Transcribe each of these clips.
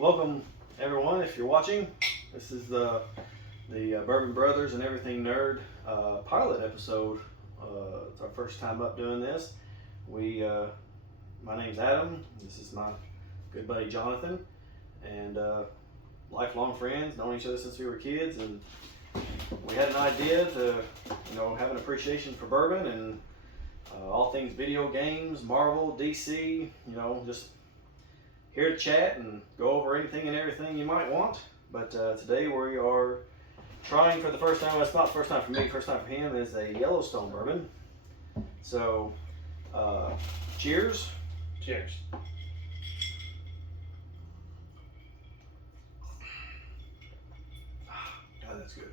Welcome everyone. If you're watching, this is the Bourbon Brothers and Everything Nerd pilot episode. It's our first time up doing this. My name's Adam. This is my good buddy Jonathan, and lifelong friends, known each other since we were kids, and we had an idea to, have an appreciation for bourbon and all things video games, Marvel, DC, just here to chat and go over anything and everything you might want. But today we are trying for the first time, well, it's not the first time for me, first time for him, is a Yellowstone Bourbon. So, cheers. Cheers. God, that's good.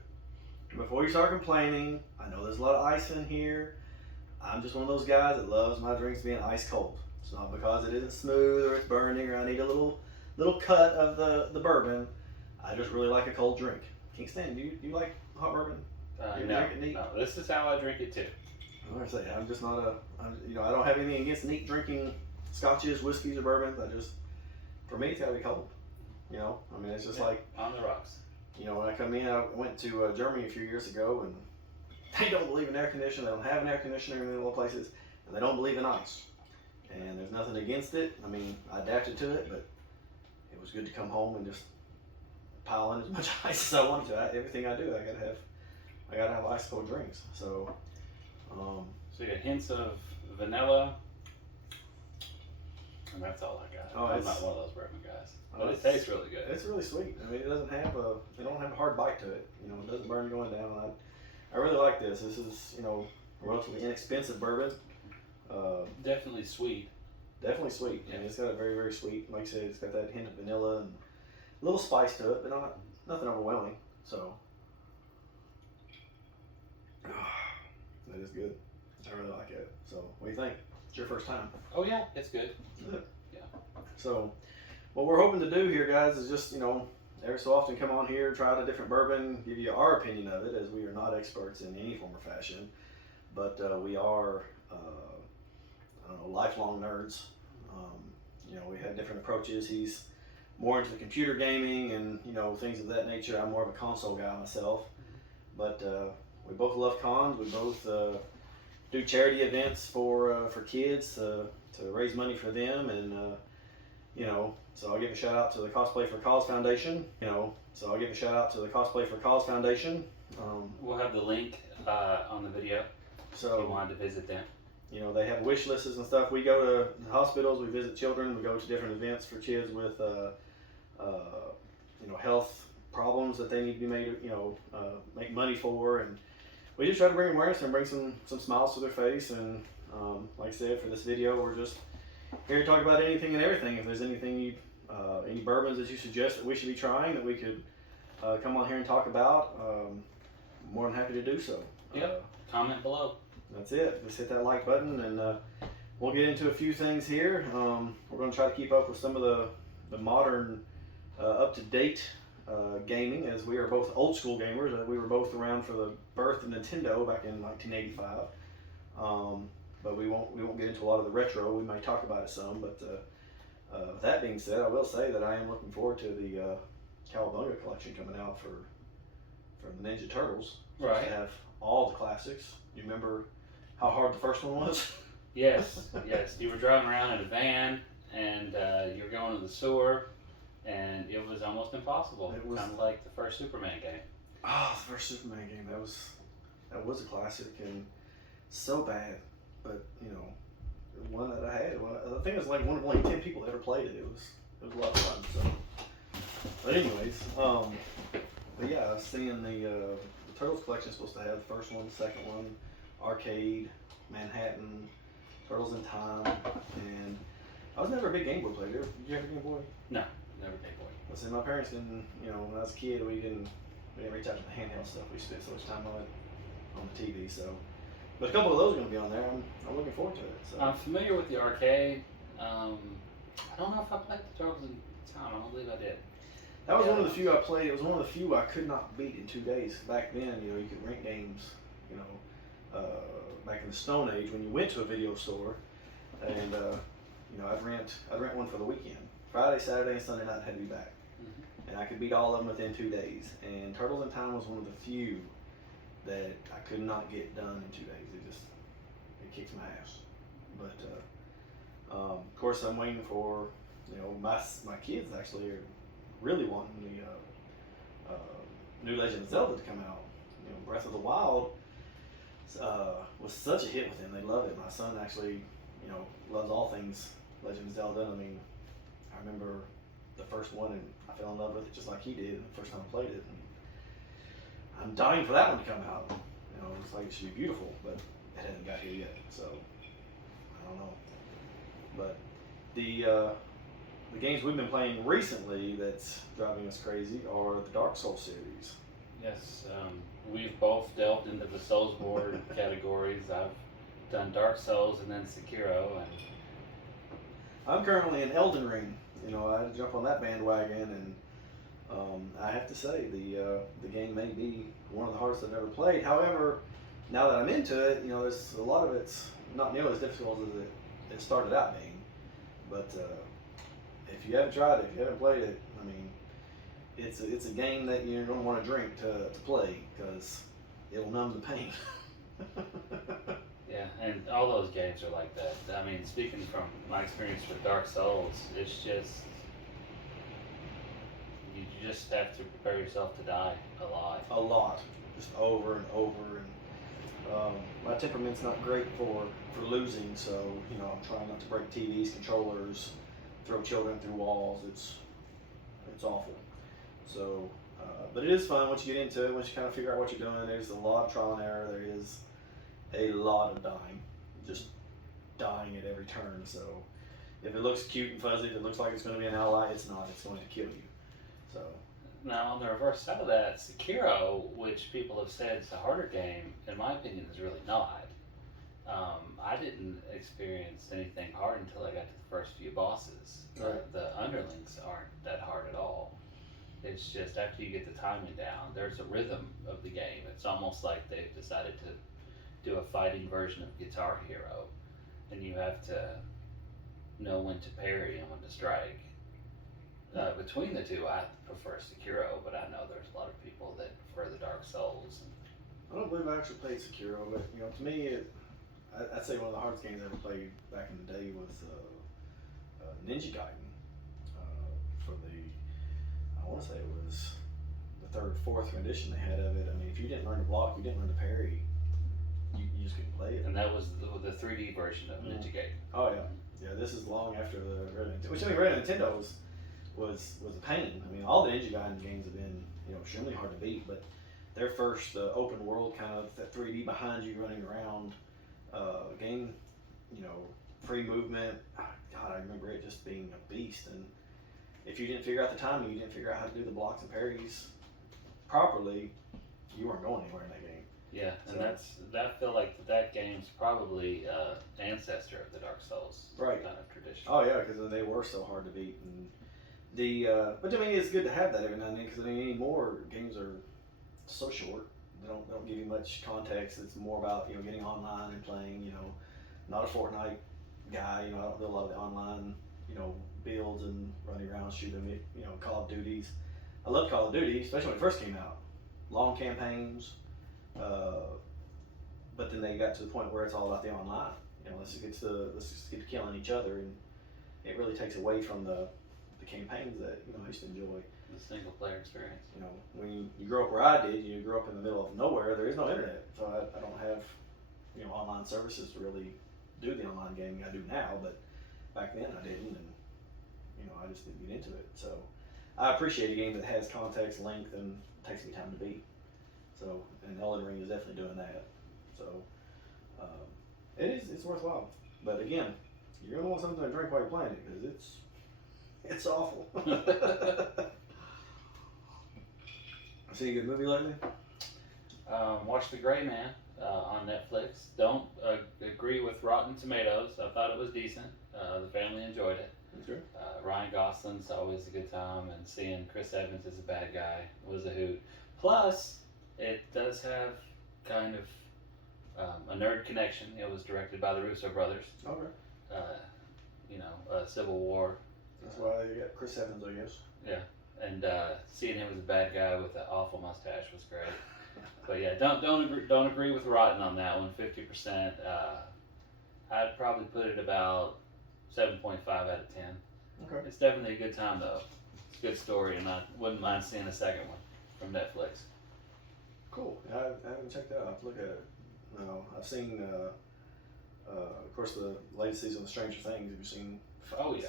Before you start complaining, I know there's a lot of ice in here. I'm just one of those guys that loves my drinks being ice cold. It's not because it isn't smooth or it's burning or I need a little cut of the bourbon. I just really like a cold drink. Kingston, do you like hot bourbon? No, this is how I drink it too. I'm gonna say I'm just not I don't have anything against neat drinking scotches, whiskeys, or bourbons. For me, it's gotta be cold. It's just like on the rocks. When I come in, I went to Germany a few years ago, and they don't believe in air conditioning. They don't have an air conditioner in all places, and they don't believe in ice. And there's nothing against it. I adapted to it, but it was good to come home and just pile in as much ice as I wanted to. Everything I do, I gotta have ice cold drinks. So, so you got hints of vanilla, and that's all I got. I'm not one of those bourbon guys, but it tastes really good. It's really sweet. It don't have a hard bite to it. It doesn't burn going down. I really like this. This is relatively inexpensive bourbon. Definitely sweet. Definitely sweet. Yeah. And it's got a very, very sweet, like I said, it's got that hint of vanilla and a little spice to it, but nothing overwhelming. So, that is good. I really like it. So, what do you think? It's your first time. Oh yeah, it's good. Yeah. So, what we're hoping to do here, guys, is just, every so often come on here, try out a different bourbon, give you our opinion of it, as we are not experts in any form or fashion, but we are, lifelong nerds. We had different approaches. He's more into the computer gaming and, things of that nature. I'm more of a console guy myself, but we both love cons. We both do charity events for kids to raise money for them, and so I'll give a shout out to the Cosplay For A Cause Foundation. We'll have the link on the video. So if you wanted to visit them. They have wish lists and stuff. We go to hospitals, we visit children, we go to different events for kids with health problems that they need to be made, make money for, and we just try to bring awareness and bring some smiles to their face. And like I said, for this video, we're just here to talk about anything and everything. If there's anything any bourbons that you suggest that we should be trying that we could come on here and talk about, more than happy to do so. Yep. Comment below. That's it. Just hit that like button, and we'll get into a few things here. We're going to try to keep up with some of the modern, up-to-date gaming, as we are both old school gamers. We were both around for the birth of Nintendo back in 1985. But we won't get into a lot of the retro. We might talk about it some, but with that being said, I will say that I am looking forward to the Cowabunga collection coming out for the Ninja Turtles. Right. To have all the classics. You remember how hard the first one was? Yes, yes. You were driving around in a van, and you were going to the sewer, and it was almost impossible. It was kind of like the first Superman game. Oh, the first Superman game. That was a classic, and so bad. But one that I had. I think it was like one of only 10 people that ever played it. It was a lot of fun. So, but anyways, but yeah, I was seeing the Turtles collection is supposed to have the first one, the second one, Arcade, Manhattan, Turtles in Time, and I was never a big Game Boy player. Did you have a Game Boy? No, never Game Boy. Well, see, my parents didn't, when I was a kid, we didn't reach out to the handheld stuff. We spent so much time on the TV, so. But a couple of those are going to be on there. I'm looking forward to it. So. I'm familiar with the arcade. I don't know if I played the Turtles in Time. I don't believe I did. That was one of the few I played. It was one of the few I could not beat in 2 days. Back then, you could rent games, back in the Stone Age when you went to a video store, and I'd rent one for the weekend. Friday, Saturday, and Sunday night had to be back. Mm-hmm. And I could beat all of them within 2 days. And Turtles in Time was one of the few that I could not get done in 2 days. It kicks my ass. But of course, I'm waiting for, my kids actually are really wanting the new Legend of Zelda to come out. Breath of the Wild was such a hit with them. They love it. My son actually, loves all things Legend of Zelda. I mean, I remember the first one and I fell in love with it just like he did the first time I played it. And I'm dying for that one to come out. It's like it should be beautiful, but it hasn't got here yet. So I don't know. But the games we've been playing recently that's driving us crazy are the Dark Souls series. Yes, we've both delved into the Soulsborne categories. I've done Dark Souls and then Sekiro, and I'm currently in Elden Ring. I had to jump on that bandwagon, and I have to say the game may be one of the hardest I've ever played. However, now that I'm into it, there's a lot of it's not nearly as difficult as it started out being. But if you haven't tried it, if you haven't played it, I mean, it's a game that you're going to want to drink to play because it'll numb the pain. yeah, and all those games are like that. I mean, speaking from my experience with Dark Souls, it's just, you just have to prepare yourself to die a lot. A lot, just over and over. And my temperament's not great for losing, so I'm trying not to break TVs, controllers, throw children through walls. It's awful. So, but it is fun once you get into it. Once you kind of figure out what you're doing, there's a lot of trial and error. There is a lot of dying, just dying at every turn. So, if it looks cute and fuzzy, if it looks like it's going to be an ally, it's not. It's going to kill you. So. Now, on the reverse side of that, Sekiro, which people have said is a harder game, in my opinion, is really not. I didn't experience anything hard until I got to the first few bosses. Right. The underlings aren't that hard at all. It's just after you get the timing down, there's a rhythm of the game. It's almost like they've decided to do a fighting version of Guitar Hero, and you have to know when to parry and when to strike. Between the two, I prefer Sekiro, but I know there's a lot of people that prefer the Dark Souls. I don't believe I actually played Sekiro, but to me, I'd say one of the hardest games I ever played back in the day was Ninja Gaiden. For I want to say it was the 3rd or 4th rendition they had of it. I mean, if you didn't learn to block, you didn't learn to parry, you just couldn't play it. And that was the 3D version of Ninja Gaiden. Oh yeah, this is long after the Red Nintendo, which I mean, Red Nintendo was a pain. I mean, all the Ninja Gaiden games have been extremely hard to beat, but their first open world kind of that 3D behind you running around game, free movement. God, I remember it just being a beast. And if you didn't figure out the timing, you didn't figure out how to do the blocks and parries properly, you weren't going anywhere in that game. Yeah, and I feel like that game's probably ancestor of the Dark Souls right. kind of tradition. Oh yeah, because they were so hard to beat. And but I mean, it's good to have that every now and then because I mean, anymore games are so short. They don't give you much context. It's more about getting online and playing. Not a Fortnite guy. I don't do a lot of the online builds and running around shooting Call of Duties. I loved Call of Duty, especially when it first came out. Long campaigns, but then they got to the point where it's all about the online. Let's just get to killing each other, and it really takes away from the campaigns that I used to enjoy. The single player experience. When you grow up where I did, you grew up in the middle of nowhere. There is no internet, so I don't have online services to really do the online gaming I do now. But back then I didn't, and I just didn't get into it. So I appreciate a game that has context, length, and takes me time to beat. So, and Elden Ring is definitely doing that. So it's worthwhile. But again, you're gonna want something to drink while you're playing it because it's awful. See a good movie lately? Watched The Gray Man on Netflix. Don't agree with Rotten Tomatoes. I thought it was decent. The family enjoyed it. Okay. Ryan Gosling's always a good time, and seeing Chris Evans as a bad guy was a hoot. Plus, it does have kind of a nerd connection. It was directed by the Russo brothers. Okay. Civil War That's why you got Chris Evans, I guess. Yeah, and seeing him as a bad guy with the awful mustache was great. But yeah, don't agree with Rotten on that one. 50%. I'd probably put it about 7.5 out of 10. Okay. It's definitely a good time though. It's a good story, and I wouldn't mind seeing a second one from Netflix. Cool. I haven't checked that out. I'll have to look at it. No, I've seen, of course, the latest season of Stranger Things. Have you seen? Oh yeah.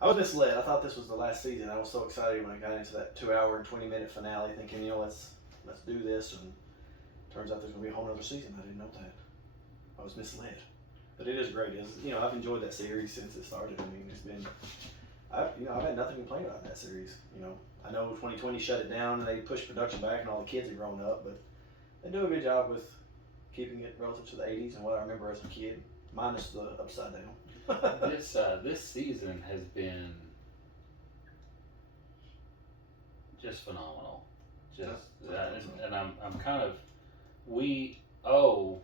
I was misled. I thought this was the last season. I was so excited when I got into that 2 hour and 20-minute finale, thinking, let's do this. And turns out there's gonna be a whole other season. I didn't know that. I was misled. But it is great. I've enjoyed that series since it started. I mean, it's been, I've had nothing to complain about in that series. I know 2020 shut it down and they pushed production back and all the kids are grown up, but they do a good job with keeping it relative to the 80s and what I remember as a kid, minus the upside down. This season has been just phenomenal. And I'm kind of, we owe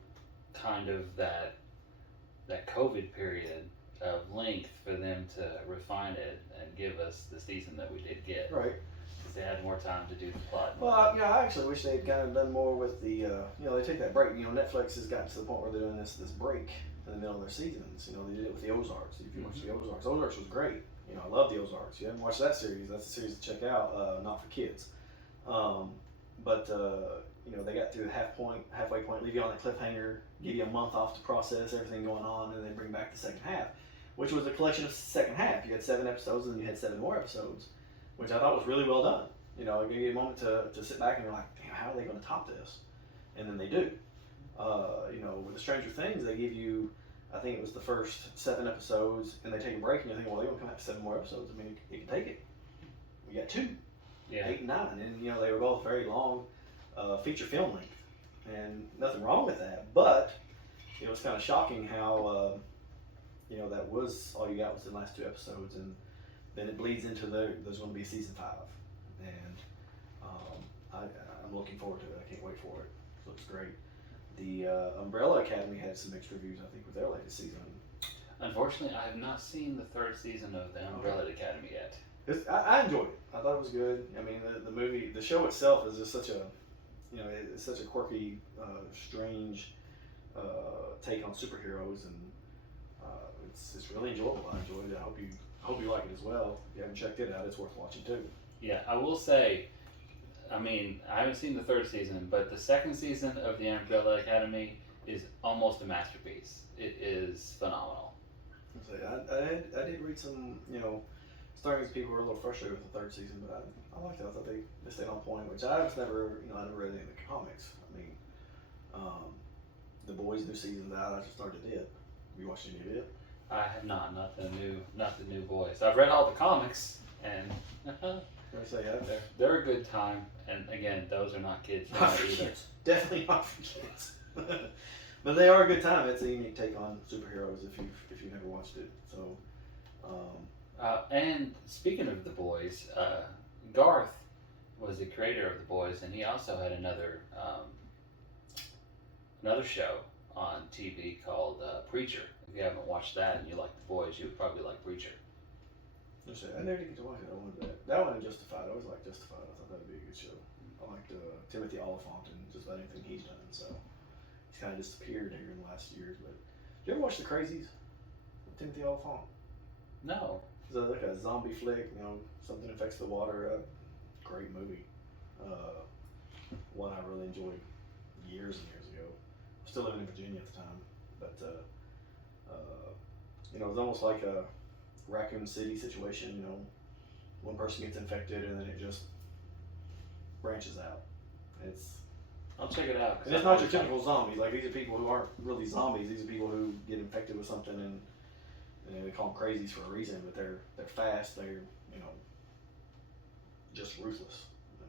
kind of that COVID period of length for them to refine it and give us the season that we did get. Right. Because they had more time to do the plot. Well, I actually wish they'd kind of done more with the, they take that break. Netflix has gotten to the point where they're doing this break in the middle of their seasons. They did it with the Ozarks. If you watch the Ozarks was great. I love the Ozarks. You haven't watched that series, that's a series to check out, not for kids. But they got through the halfway point, leave you on a cliffhanger, give you a month off to process everything going on, and then bring back the second half, which was a collection of second half. You had 7 episodes, and then you had 7 more episodes, which I thought was really well done. It gave you a moment to sit back and you're like, damn, how are they going to top this? And then they do. With the Stranger Things, they give you, I think it was the first 7 episodes, and they take a break, and you think, well, they're going to come out with 7 more episodes. I mean, you can take it. We got 2. Yeah. 8 and 9, and they were both very long feature film length, and nothing wrong with that. But it was kind of shocking how that was all you got was the last 2 episodes, and then it bleeds into there's going to be season 5, and I'm looking forward to it. I can't wait for it. It looks great. The Umbrella Academy had some mixed reviews, I think, with their latest season. Unfortunately, I have not seen the 3rd season of the Umbrella Academy yet. I enjoyed it. I thought it was good. I mean, the movie, the show itself is just such a, it's such a quirky, strange take on superheroes, and it's really enjoyable. I enjoyed it. I hope you like it as well. If you haven't checked it out, it's worth watching too. Yeah, I will say, I mean, I haven't seen the 3rd season, but the 2nd season of the Umbrella Academy is almost a masterpiece. It is phenomenal. I did read some, starting as people were a little frustrated with the 3rd season, but I liked it. I thought they stayed on point, which I was never, I never read any of the comics. I mean, the Boys new season's out. I just started it. Have you watched any of it? I have not the new Boys. I've read all the comics, and they're a good time. And again, those are not kids. Not for kids. Definitely not for kids. But they are a good time. It's a unique take on superheroes if you've never watched it. So. And speaking of the Boys, Garth was the creator of the Boys, and he also had another show on TV called Preacher. If you haven't watched that and you like the Boys, you would probably like Preacher. I never did get to watch it. I wanted that one and Justified. I always liked Justified. I thought that'd be a good show. I liked Timothy Olyphant and just about anything he's done. So he's kind of disappeared here in the last years. But did you ever watch The Crazies with Timothy Olyphant? No. It's like a zombie flick. Something affects the water. Great movie. One I really enjoyed years and years ago. Still living in Virginia at the time, but it was almost like a Raccoon City situation. One person gets infected and then it just branches out. I'll check it out. And it's not your typical zombies. Like, these are people who aren't really zombies. These are people who get infected with something, and they call them crazies for a reason. But they're fast. They're just ruthless.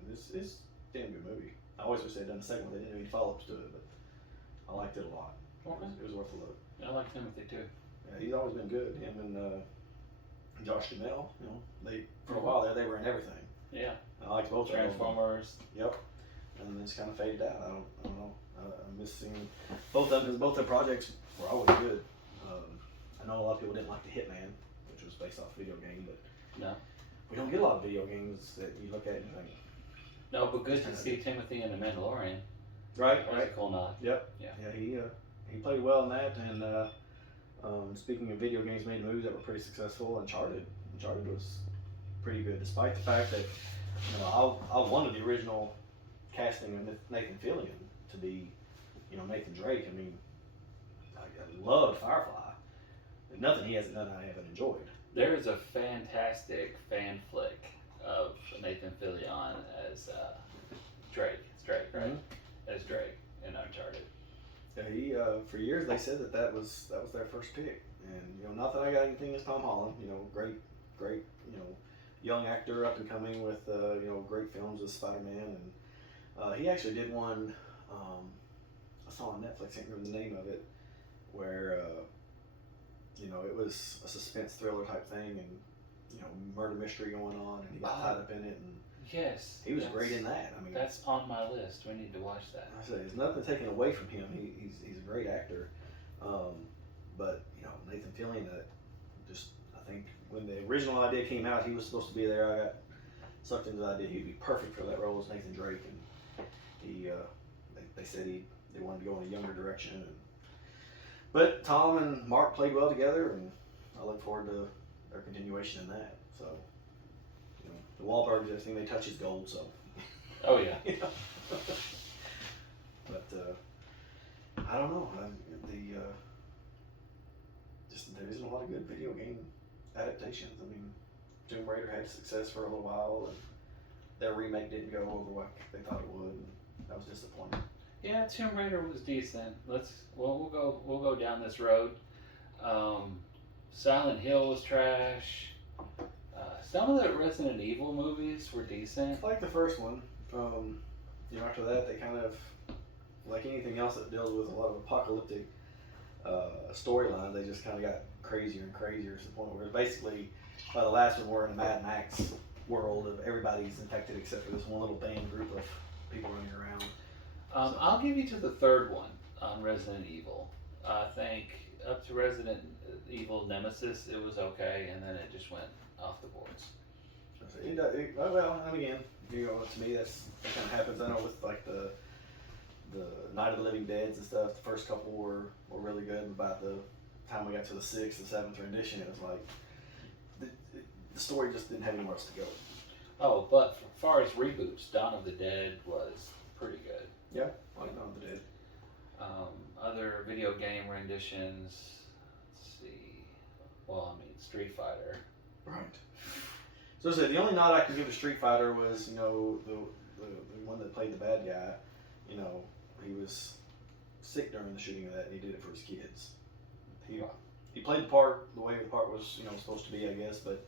And it's a damn good movie. I always wish they'd done the second one. They didn't do any follow-ups to it, but I liked it a lot. Okay. It was worth a look. I like Timothy too. Yeah, he's always been good. Him and Josh Duhamel, they for a while there they were in everything. Yeah. I liked both Transformers. Yep. And then it's kind of faded out. I don't know. I'm missing both of them. Both their projects were always good. I know a lot of people didn't like The Hitman, which was based off a video game, but No. we don't get a lot of video games that you look at and think. No, but good to see Timothy in The Mandalorian. Right, That was a cool nod. Yep. Yeah. Yeah, he played well in that, and speaking of video games made movies that were pretty successful, Uncharted was pretty good, despite the fact that I wanted the original casting of Nathan Fillion to be Nathan Drake. I mean, I loved Firefly. Nothing he hasn't done I haven't enjoyed. There is a fantastic fan flick of Nathan Fillion as Drake. It's Drake, right? Mm-hmm. As Drake in Uncharted. Yeah, he for years they said that was their first pick, and not that I got anything against Tom Holland. Great, young actor up and coming with great films with Spider-Man, and he actually did one. I saw on Netflix. I can't remember the name of it, where it was a suspense thriller type thing, and murder mystery going on, and he got tied up in it, and yes, he was great in that. I mean, that's on my list. We need to watch that. I say there's nothing taken away from him. He's a great actor, but Nathan Fillion, I think when the original idea came out, he was supposed to be there. I got sucked into the idea he'd be perfect for that role as Nathan Drake, and they said they wanted to go in a younger direction. But Tom and Mark played well together, and I look forward to their continuation in that. So, the Wahlbergs, everything they touch is gold. So. Oh yeah. But I don't know. There isn't a lot of good video game adaptations. I mean, Tomb Raider had success for a little while, and their remake didn't go over like they thought it would, and that was disappointing. Yeah, Tomb Raider was decent. We'll go down this road. Silent Hill was trash. Some of the Resident Evil movies were decent. I like the first one. After that they kind of, like anything else that deals with a lot of apocalyptic storyline, they just kind of got crazier and crazier to the point where basically by the last one we're in a Mad Max world of everybody's infected except for this one little band group of people running around. I'll give you to the third one on Resident Evil. I think up to Resident Evil Nemesis it was okay, and then it just went off the boards. Well, and again, to me that kind of happens. I know with like the Night of the Living Deads and stuff, the first couple were really good. But by the time we got to the 6th and 7th rendition, it was like the story just didn't have anywhere else to go. Oh, but as far as reboots, Dawn of the Dead was pretty good. Yeah, I like Dawn of the Dead. Other video game renditions, let's see. Well, I mean, Street Fighter. Right. So the only nod I can give to Street Fighter was, the one that played the bad guy, he was sick during the shooting of that, and he did it for his kids. He played the part the way the part was, supposed to be, I guess, but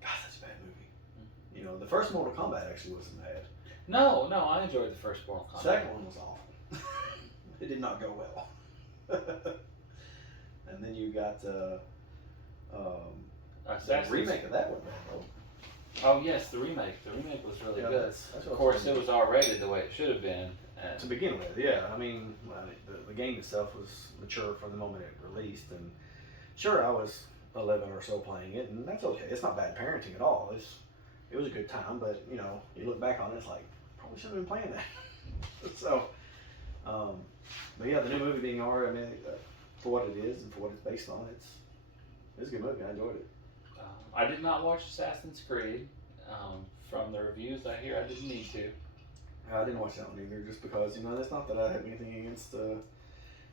God, that's a bad movie. The first Mortal Kombat actually wasn't bad. No, I enjoyed the first Mortal Kombat. Second one was awful. It did not go well. And then you got the remake of that one, though. Oh yes, the remake. The remake was really good. That's of course, it was R-rated the way it should have been. To begin with, yeah. I mean, the game itself was mature from the moment it released, and sure, I was 11 or so playing it, and that's okay. It's not bad parenting at all. It was a good time, but you look back on it, it's like probably shouldn't have been playing that. So, but yeah, the new movie being R, I mean, for what it is and for what it's based on, it's a good movie. I enjoyed it. I did not watch Assassin's Creed. From the reviews I hear, I didn't need to. I didn't watch that one either, just because it's not that I have anything against the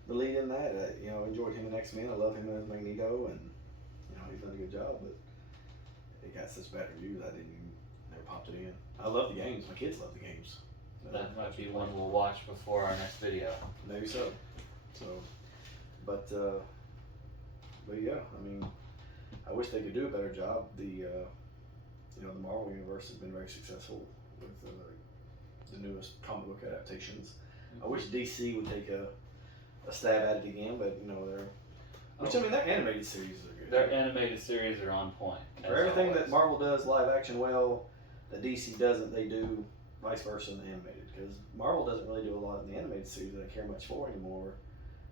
lead in that. I enjoyed him in X-Men. I love him as Magneto, and he's done a good job. But it got such bad reviews, I never popped it in. I love the games. My kids love the games. So That might be one we'll watch before our next video. Maybe so. But yeah, I mean, I wish they could do a better job. The Marvel universe has been very successful with the newest comic book adaptations. I wish DC would take a stab at it again, but their animated series are good. Their animated series are on point. For everything that Marvel does live action well, that DC doesn't, they do vice versa in the animated. Because Marvel doesn't really do a lot in the animated series that I care much for anymore,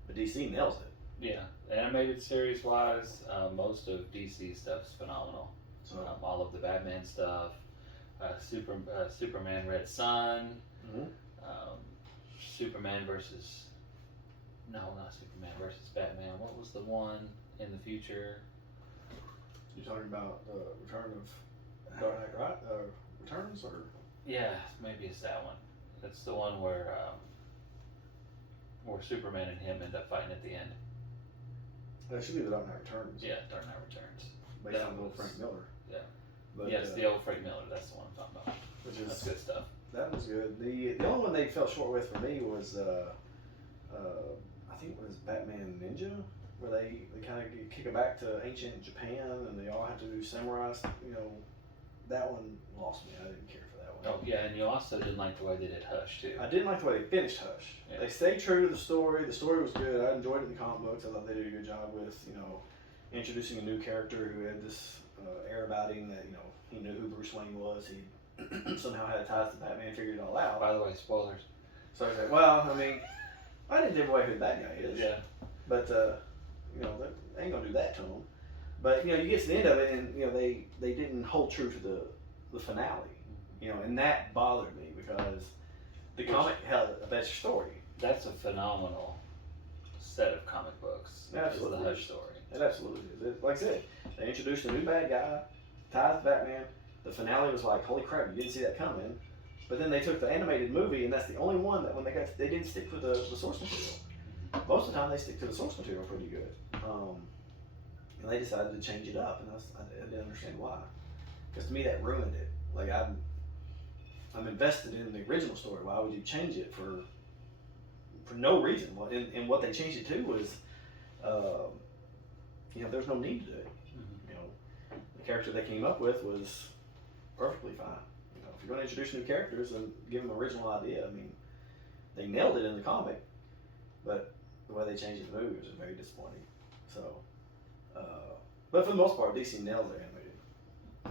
but DC nails it. Yeah, animated series wise, most of DC stuff's phenomenal. So, All of the Batman stuff, Superman Red Sun, mhm. um, Superman versus no, not Superman versus Batman. What was the one in the future? You're talking about the Return of Dark Knight, right? Returns, or Yeah, maybe it's that one. It's the one where Superman and him end up fighting at the end. that should be the Dark Knight Returns, Yeah, Dark Knight Returns. based that on little was- Frank Miller. yeah. But, Yes, the old Frank Miller. That's the one I'm talking about. which That's is good stuff. that was good. The only one they fell short with for me was I think it was Batman Ninja, where they kind of kick it back to ancient Japan and they all have to do samurai. You know, that one lost me. I didn't care for that one. Oh yeah, and you also didn't like the way they did Hush too. I didn't like the way they finished Hush. Yeah. They stayed true to the story. The story was good. I enjoyed it in the comic books. I thought they did a good job with, you know, introducing a new character who had this air about him that, you know, he knew who Bruce Wayne was. He somehow had ties to Batman, figured it all out. By the way, spoilers. So I was like, well, I mean, I didn't give away who the bad guy is. Yeah. But, you know, they ain't going to do that to him. But, you know, you get to the end of it and, you know, they didn't hold true to the finale. You know, and that bothered me because the comic held a better story. That's a phenomenal set of comic books. Absolutely. Is the Hush story. It absolutely is. Like I said, they introduced a new bad guy, ties to Batman. The finale was like, holy crap, you didn't see that coming. But then they took the animated movie, and that's the only one that when they didn't stick with the source material. Most of the time, they stick to the source material pretty good. And they decided to change it up, and I didn't understand why. Because to me, that ruined it. Like I'm invested in the original story. Why would you change it for no reason? Well, and what they changed it to was, you know, there's no need to do it. You know, the character they came up with was perfectly fine. You know, if you're going to introduce new characters, then give them an original idea. I mean, they nailed it in the comic, but the way they changed it in the movie was very disappointing. So, but for the most part, DC nailed their animated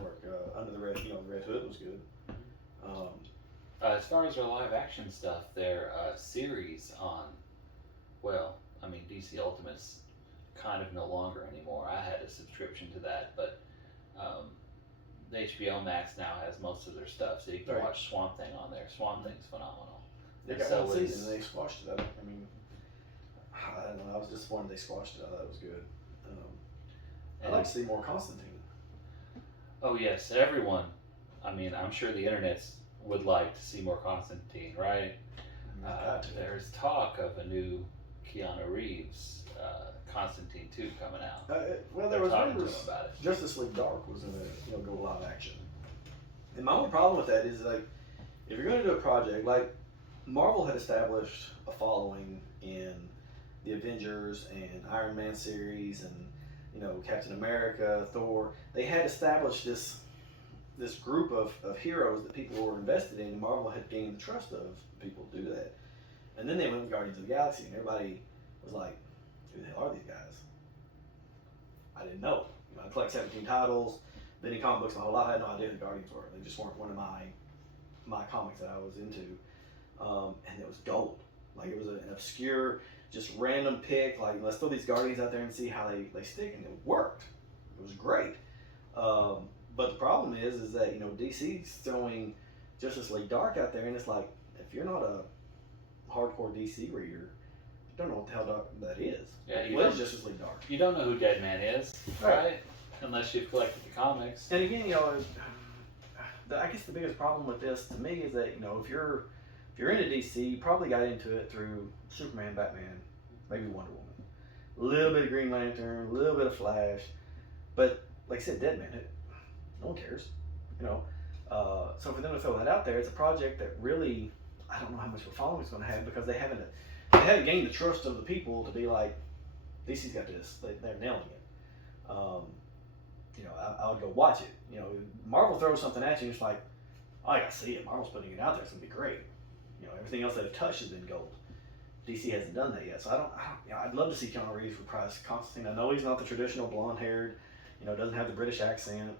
work. Under the Red, you know, the Red Hood was good. As far as their live action stuff, their series on, well, I mean, DC Ultimate's kind of no longer anymore. I had a subscription to that, but the HBO Max now has most of their stuff, so you can Right. watch Swamp Thing on there. Swamp Thing's phenomenal. They And got so one is- season and they squashed it. I mean, I don't know. I was disappointed they squashed it. I thought it was good. I'd And- like to see more Constantine. Oh yes, everyone. I mean, I'm sure the internets would like to see more Constantine, right? Got to. There's talk of a new Keanu Reeves Constantine 2 coming out. Well, They're there was talking to rumors him about it. Justice League Dark was going to go live action. And my only problem with that is like, if you're going to do a project like Marvel had established a following in the Avengers and Iron Man series and, you know, Captain America, Thor, they had established this group of heroes that people were invested in, and Marvel had gained the trust of people to do that. And then they went with Guardians of the Galaxy, and everybody was like, who the hell are these guys? I didn't know. You know, I collected 17 titles, been in comic books my whole life. I had no idea who the Guardians were. They just weren't one of my comics that I was into. And it was gold. Like, it was an obscure, just random pick. Like, let's throw these Guardians out there and see how they stick. And it worked. It was great. But the problem is that, you know, DC's throwing Justice League Dark out there, and it's like, if you're not a hardcore DC reader, you don't know what the hell that is. Yeah, you What is don't- Justice League Dark? You don't know who Deadman is, Right. right? Unless you've collected the comics. And again, you know, I guess the biggest problem with this to me is that, you know, if you're into DC, you probably got into it through Superman, Batman, maybe Wonder Woman, a little bit of Green Lantern, a little bit of Flash, but like I said, Deadman, no one cares, you know. So for them to throw that out there, it's a project that really, I don't know how much of a following it's going to have because they haven't gained the trust of the people to be like, DC's got this, they're nailing it. You know, I would go watch it. You know, Marvel throws something at you, and it's like, oh, I gotta see it. Marvel's putting it out there. It's gonna be great. You know, everything else they've touched has been gold. DC hasn't done that yet, so I don't you know, I'd love to see Keanu Reeves reprise Constantine. I know he's not the traditional blonde-haired, you know, doesn't have the British accent.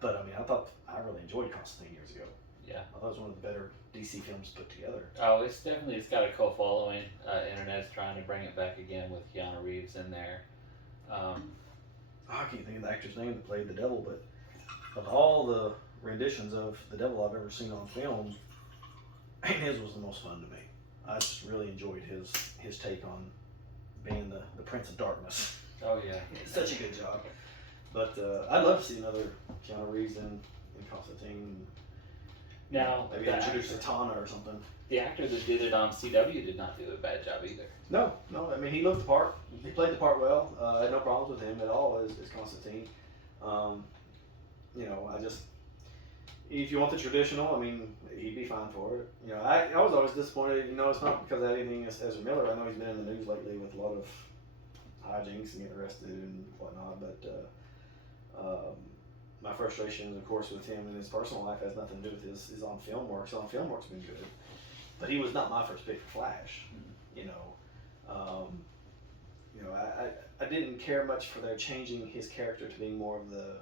But I mean, I really enjoyed Constantine years ago. Yeah. I thought it was one of the better DC films put together. Oh, it's got a cult following. Internet's trying to bring it back again with Keanu Reeves in there. I can't think of the actor's name that played the devil, but of all the renditions of the devil I've ever seen on film, his was the most fun to me. I just really enjoyed his take on being the Prince of Darkness. Oh yeah, It's such a good job. But I'd love to see another Keanu Reeves in Constantine. Now Maybe introduce Zatanna or something. the actor that did it on CW did not do a bad job either. No. I mean, he looked the part. He played the part well. I had no problems with him at all as Constantine. If you want the traditional, I mean, he'd be fine for it. I was always disappointed. It's not because of anything as Ezra Miller. I know he's been in the news lately with a lot of hijinks and getting arrested and whatnot, but my frustrations, of course, with him in his personal life has nothing to do with his on film work. So on film work's been good, but he was not my first pick for Flash. I didn't care much for their changing his character to being more of the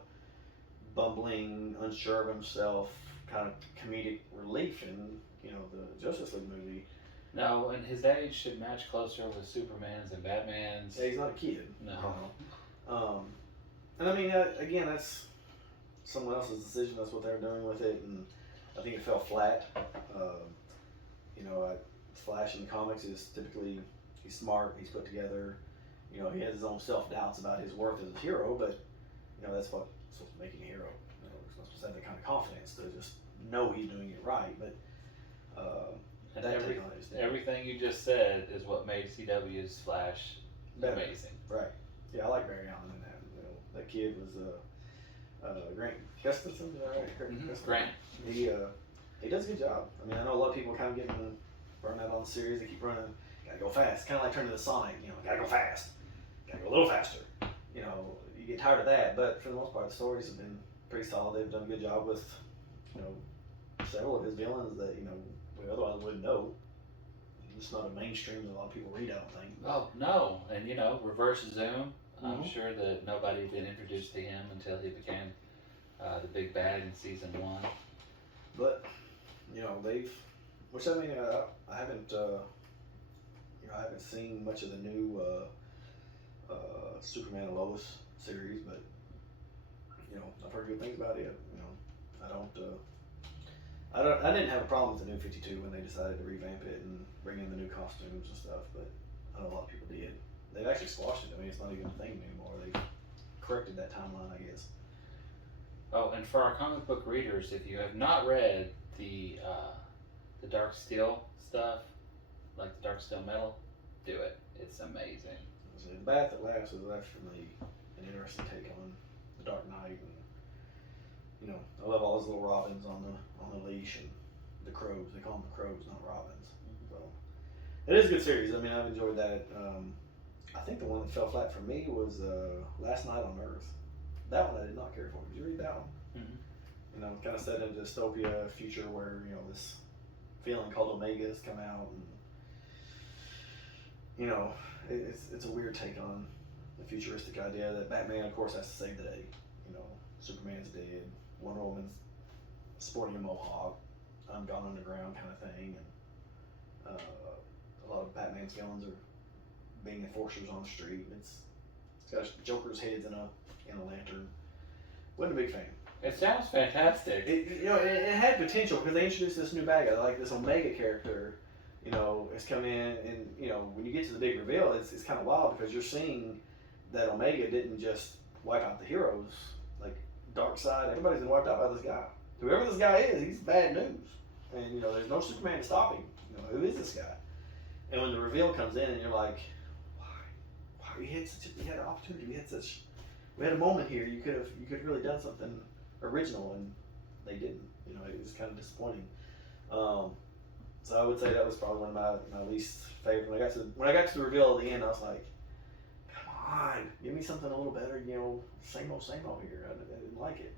bumbling, unsure of himself, kind of comedic relief in the Justice League movie. No, and his age should match closer with Superman's and Batman's. Yeah, he's not a kid. No. And I mean, again, that's someone else's decision. That's what they're doing with it, and I think it fell flat. Flash in the comics is typically he's smart, he's put together. He has his own self-doubts about his worth as a hero, but that's what's supposed to make him a hero. He's not supposed to have that kind of confidence to just know he's doing it right. But everything you just said is what made CW's Flash amazing. Right. Yeah, I like Barry Allen in that. That kid was Grant Gustafson. Is that right? Mm-hmm. Grant. He does a good job. I mean, I know a lot of people kind of getting burned out on the series. They keep running. Gotta go fast. Kind of like turning to Sonic. Gotta go fast. Gotta go a little faster. You get tired of that. But for the most part, the stories have been pretty solid. They've done a good job with, several of his villains that we otherwise wouldn't know. It's not a mainstream that a lot of people read, I don't think. Oh no, and Reverse Zoom. I'm Mhm. sure that nobody had been introduced to him until he became the big bad in season 1. But I haven't I haven't seen much of the new Superman and Lois series, but I've heard good things about it. I didn't have a problem with the new 52 when they decided to revamp it and bring in the new costumes and stuff, but I know a lot of people did. They've actually squashed it. I mean, it's not even a thing anymore. They've corrected that timeline, I guess. Oh, and for our comic book readers, if you have not read the Dark Steel stuff, like the Dark Steel Metal, do it. It's amazing. So The Bath That Laughs was actually an interesting take on the Dark Knight, and I love all those little robins on the leash and the crows. They call them the crows, not robins. So it is a good series. I mean, I've enjoyed that. I think the one that fell flat for me was Last Night on Earth. That one I did not care for. Did you read that one? Mm-hmm. Kind of set in a dystopia future where this feeling called Omega has come out, and it's a weird take on the futuristic idea that Batman, of course, has to save the day. Superman's dead, Wonder Woman's sporting a mohawk, I'm gone underground kind of thing, and a lot of Batman's villains are being enforcers on the street. It's got Joker's heads in a lantern. Wasn't a big fan. It sounds fantastic. It had potential because they introduced this new bad guy, like this Omega character. It's come in, and when you get to the big reveal, it's kind of wild because you're seeing that Omega didn't just wipe out the heroes. Like Darkseid, everybody's been wiped out by this guy. Whoever this guy is, he's bad news, and there's no Superman to stop him. Who is this guy? And when the reveal comes in, and you're like, why? We had an opportunity. We had a moment here. You could have really done something original, and they didn't. It was kind of disappointing. So I would say that was probably one of my least favorite. When I got to the reveal at the end, I was like, come on, give me something a little better. Same old here. I didn't like it.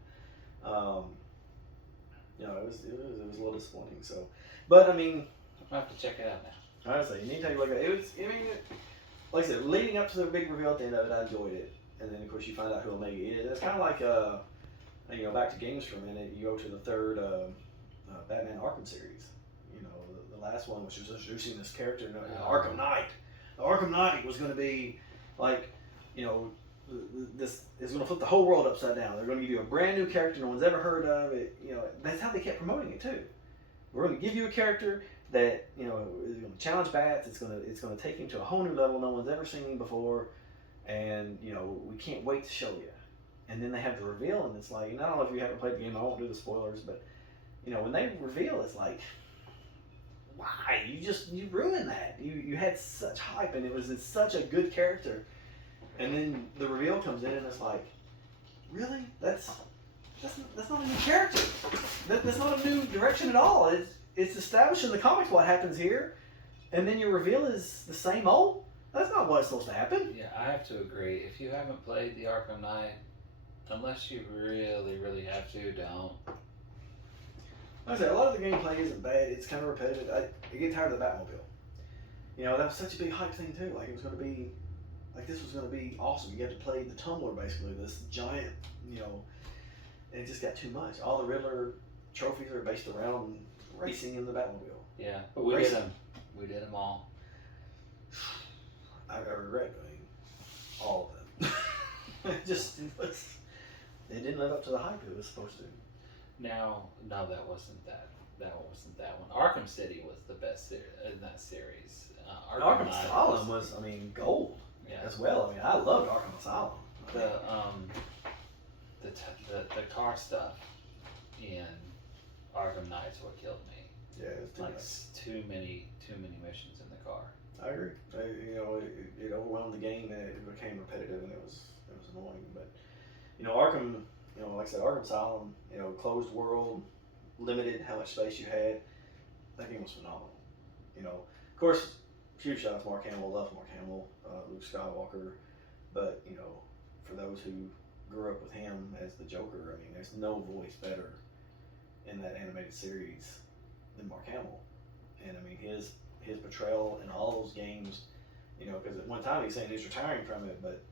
It was a little disappointing. So, but I mean, I'll have to check it out now. Honestly, you need to take a look at it. Like I said, leading up to the big reveal at the end of it, I enjoyed it. And then, of course, you find out who Omega is. It's kind of like, back to games for a minute. You go to the third Batman Arkham series. You know, the last one, which was introducing this character, Oh. Arkham Knight. The Arkham Knight was going to be like, you know, this is going to flip the whole world upside down. They're going to give you a brand new character no one's ever heard of. It, you know, that's how they kept promoting it too. We're going to give you a character that, you know, is going to challenge bats. It's going to take him to a whole new level no one's ever seen him before, and you know, we can't wait to show you. And then they have the reveal, and it's like, and I don't know if you haven't played the game. I won't do the spoilers, but you know, when they reveal, it's like, why? You ruined that. You had such hype, and it was such a good character, and then the reveal comes in, and it's like, really? That's not a new character. That's not a new direction at all. It's established in the comics what happens here, and then your reveal is the same old. That's not what's supposed to happen. Yeah, I have to agree. If you haven't played the Arkham Knight, unless you really, really have to, don't. Like I said, a lot of the gameplay isn't bad. It's kind of repetitive. I get tired of the Batmobile. You know, that was such a big hype thing too. Like it was going to be, like this was going to be awesome. You had to play the Tumbler basically, this giant, you know, and it just got too much. All the Riddler trophies are based around racing in the Batmobile. Yeah, but we did them. We did them all. I regret doing all of them. It didn't live up to the hype it was supposed to. No, that wasn't that. That wasn't that one. Arkham City was the best in that series. Arkham Knight Asylum was, I mean, gold as well. I mean, I loved Arkham Asylum. The car stuff in Arkham Knight's what killed me. Yeah, it was too Like much. too many missions in the car. I agree. You know, it overwhelmed the game and it became repetitive and it was annoying. But you know, Arkham, you know, like I said, Arkham Asylum, you know, closed world, limited how much space you had. That game was phenomenal. You know, of course, huge shout out to Mark Hamill. Love Mark Hamill, Luke Skywalker. But you know, for those who grew up with him as the Joker, I mean, there's no voice better in that animated series than Mark Hamill. And I mean, his portrayal in all those games, you know, because at one time he's saying he's retiring from it, but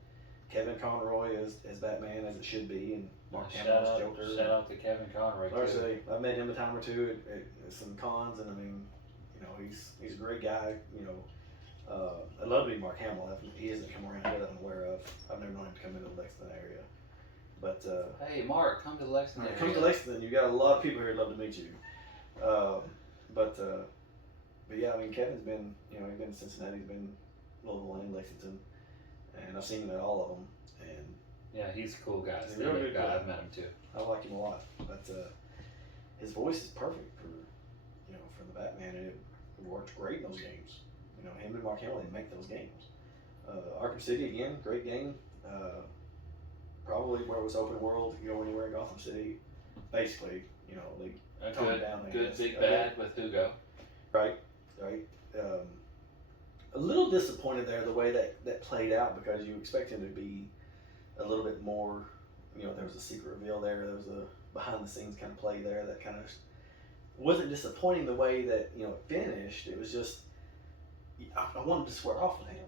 Kevin Conroy is Batman as it should be, and Mark Hamill as Joker. Shout out to Kevin Conroy. Like I say, I've met him a time or two at some cons, and I mean, you know, he's a great guy. You know, I'd love to be Mark Hamill. He hasn't come around here that I'm aware of. I've never known him to come into the Lexington area. But hey, Mark, come to Lexington. Come to Lexington. You got a lot of people here who'd love to meet you. But yeah, I mean, Kevin's been, you know, he's been in Cincinnati, he's been Louisville and Lexington, and I've seen him at all of them. And yeah, he's a cool guy. He's a really good guy. I've met him too. I like him a lot. But his voice is perfect for, you know, for the Batman, and it worked great in those games. You know, him and Mark Hamill, they make those games. Arkham City again, great game. Probably where it was open world, you know, anywhere in Gotham City, basically, you know, they toned it down. Good big bad with Hugo. Right. A little disappointed there the way that played out, because you expect him to be a little bit more, you know, there was a secret reveal there was a behind the scenes kind of play there that kind of wasn't disappointing the way that, you know, it finished. It was just, I wanted to swear off with him,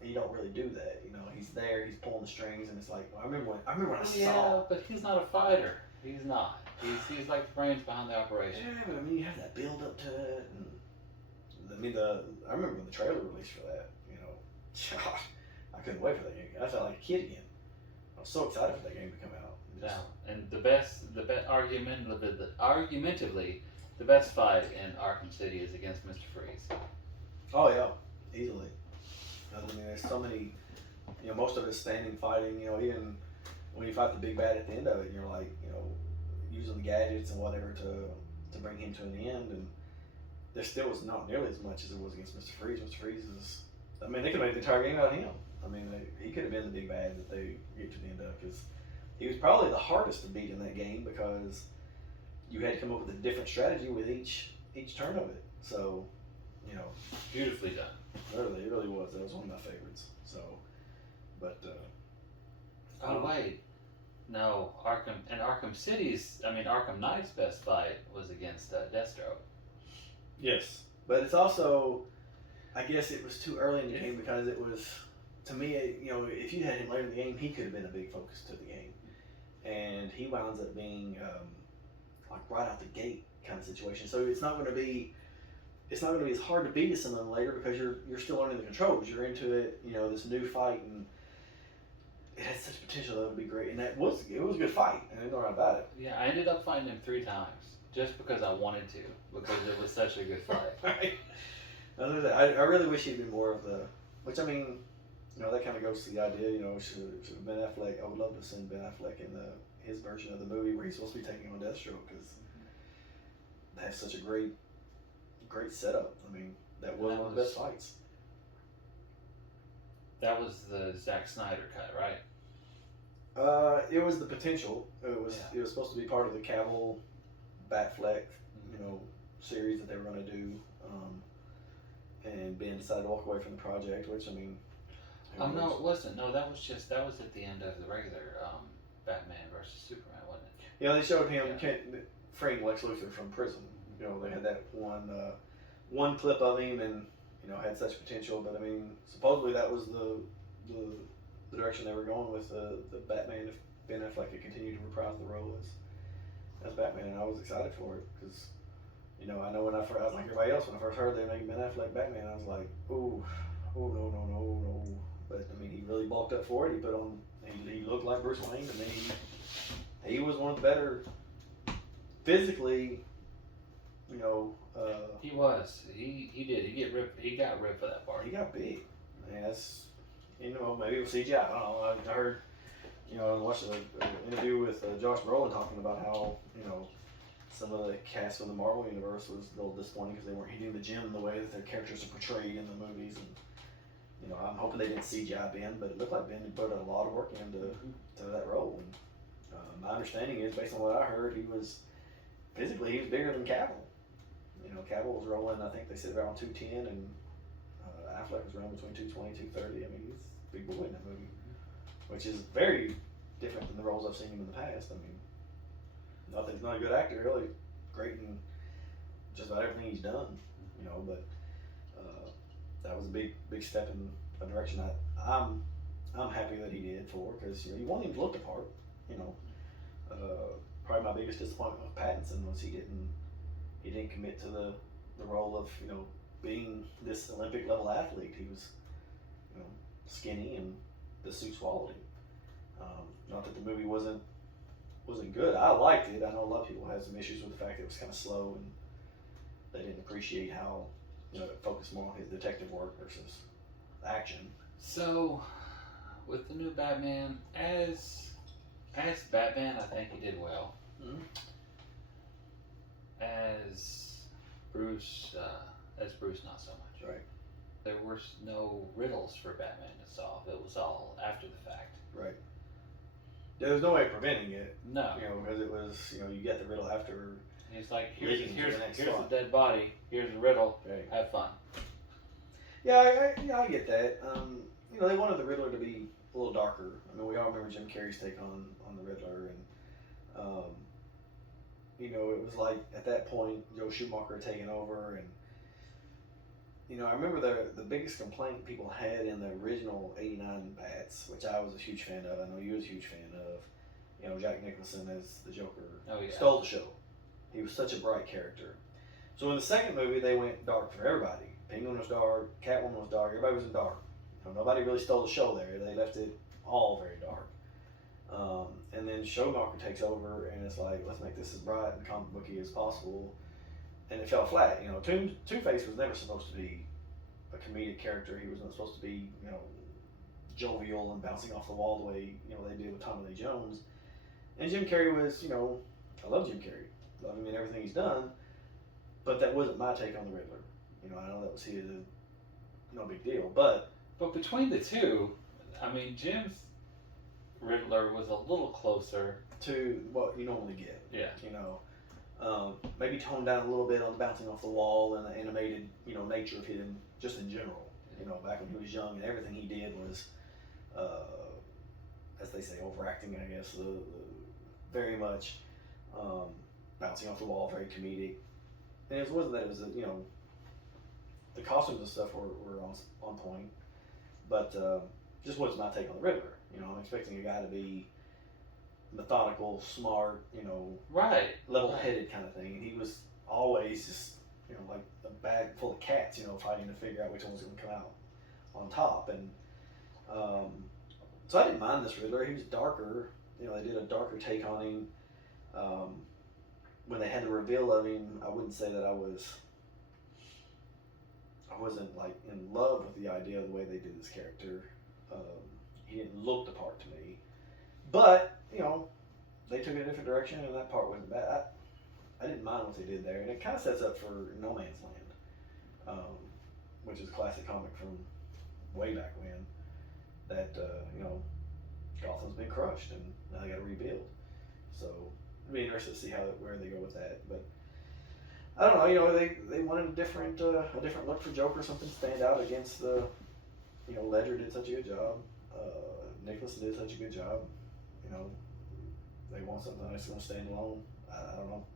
and you don't really do that. You know, he's there, he's pulling the strings, and it's like, well, I remember when I saw. Yeah, but he's not a fighter. He's not. He's like the brains behind the operation. Yeah, but I mean, you have that build up to it, and I mean, I remember when the trailer released for that. You know, I couldn't wait for that game. I felt like a kid again. I was so excited for that game to come out. And the best argumentatively, the best fight in Arkham City is against Mr. Freeze. Oh yeah, easily. I mean, there's so many. You know, most of it's standing fighting. You know, even when you fight the big bad at the end of it, you're like, you know, using the gadgets and whatever to bring him to an end, and there still was not nearly as much as it was against Mr. Freeze. Mr. Freeze is, I mean, they could make the entire game out of him. I mean, he could have been the big bad that they get to the end of, because he was probably the hardest to beat in that game, because you had to come up with a different strategy with each turn of it. So, you know, Beautifully done. it really was. That was one of my favorites. So, but Wait. No, Arkham Knight's best fight was against Deathstroke. yes, but it's also, I guess it was too early in the game, because it was, to me, you know, if you had him later in the game, he could have been a big focus to the game, and he winds up being like right out the gate kind of situation. So it's not going to be as hard to beat as someone later because you're still learning the controls. You're into it, this new fight, and it has such potential that it would be great. And it was a good fight, and there's no doubt about it. Yeah, I ended up fighting him 3 times just because I wanted to, because it was such a good fight. Right. I really wish he'd been more of the, which I mean, that kind of goes to the idea, should have Ben Affleck. I would love to have seen Ben Affleck in his version of the movie where he's supposed to be taking on Deathstroke, because they have such a great setup. I mean, that was one of the best fights. That was the Zack Snyder cut, right? It was the potential. It was supposed to be part of the Cavill Batfleck, series that they were going to do. And Ben decided to walk away from the project, which I mean. No, it wasn't. No, that was at the end of the regular Batman versus Superman, wasn't it? Yeah, they showed him freeing Lex Luthor from prison. They had that one clip of him, and had such potential. But I mean, supposedly that was the direction they were going with the Batman. If Ben Affleck could continue to reprise the role as Batman, and I was excited for it because I know when I was like everybody else when I first heard they were making Ben Affleck Batman, I was like, oh no. But I mean, he really bulked up for it. He looked like Bruce Wayne, and then he was one of the better physically. He was. He did. He got ripped for that part. He got big. I mean, that's maybe it was CGI. I don't know. I heard I watched an interview with Josh Brolin talking about how some of the cast from the Marvel universe was a little disappointing because they weren't hitting the gym the way that their characters are portrayed in the movies. And I'm hoping they didn't CGI Ben, but it looked like Ben put a lot of work into that role. And my understanding is, based on what I heard, he was bigger than Cavill. Cavill was rolling, I think they said around 210, and Affleck was running between 220, 230. I mean, he's a big boy in that movie, which is very different than the roles I've seen him in the past. I mean, nothing's not a good actor, really. Great in just about everything he's done, but that was a big step in a direction I'm happy that he did for, because you want him to look the part. Probably my biggest disappointment with Pattinson was he didn't commit to the role of being this Olympic level athlete. He was skinny, and the suit swallowed him. Not that the movie wasn't good. I liked it. I know a lot of people had some issues with the fact that it was kind of slow, and they didn't appreciate how it focused more on his detective work versus action. So, with the new Batman, as Batman, I think he did well. Mm-hmm. As Bruce, not so much. Right. There was no riddles for Batman to solve. It was all after the fact. Right. There was no way of preventing it. No. Because it was, you get the riddle after. He's like, here's the a dead body. Here's a riddle. Right. Have fun. Yeah, I get that. They wanted the Riddler to be a little darker. I mean, we all remember Jim Carrey's take on the Riddler, and it was like at that point Joe Schumacher had taken over, and I remember the biggest complaint people had in the original '89 Bats, which I was a huge fan of. I know you was a huge fan of. Jack Nicholson as the Joker stole the show. He was such a bright character. So in the second movie, they went dark for everybody. Penguin was dark, Catwoman was dark, everybody was in dark. Nobody really stole the show there. They left it all very dark. And then Schumacher takes over, and it's like, let's make this as bright and comic booky as possible. And it fell flat. Two-Face was never supposed to be a comedic character. He was not supposed to be, jovial and bouncing off the wall the way, they did with Tommy Lee Jones. And Jim Carrey was, I love Jim Carrey. Love him in everything he's done. But that wasn't my take on the Riddler. I know that was his, no big deal. But between the two, I mean, Jim's Riddler was a little closer to what you normally get. Yeah. Maybe toned down a little bit on the bouncing off the wall and the animated, nature of him, just in general. Back when he was young, and everything he did was, as they say, overacting, I guess. The very much bouncing off the wall, very comedic. And it wasn't that it was, the costumes and stuff were on point, but just wasn't my take on the Riddler. I'm expecting a guy to be, methodical, smart, you know, Right. level-headed kind of thing. And he was always just, you know, like a bag full of cats, you know, fighting to figure out which one was going to come out on top. And so I didn't mind this Riddler. He was darker. You know, they did a darker take on him. When they had the reveal of him, I wouldn't say that I wasn't like in love with the idea of the way they did this character. He didn't look the part to me, but you know, they took it a different direction, and that part wasn't bad. I didn't mind what they did there, and it kind of sets up for No Man's Land, which is a classic comic from way back when. That you know, Gotham's been crushed, and now they got to rebuild. So it'll be interesting to see where they go with that, but. I don't know, you know, they wanted a different look for Joker, something to stand out against the, you know, Ledger did such a good job, Nicholson did such a good job, you know, they want something that's going to stand alone. I don't know,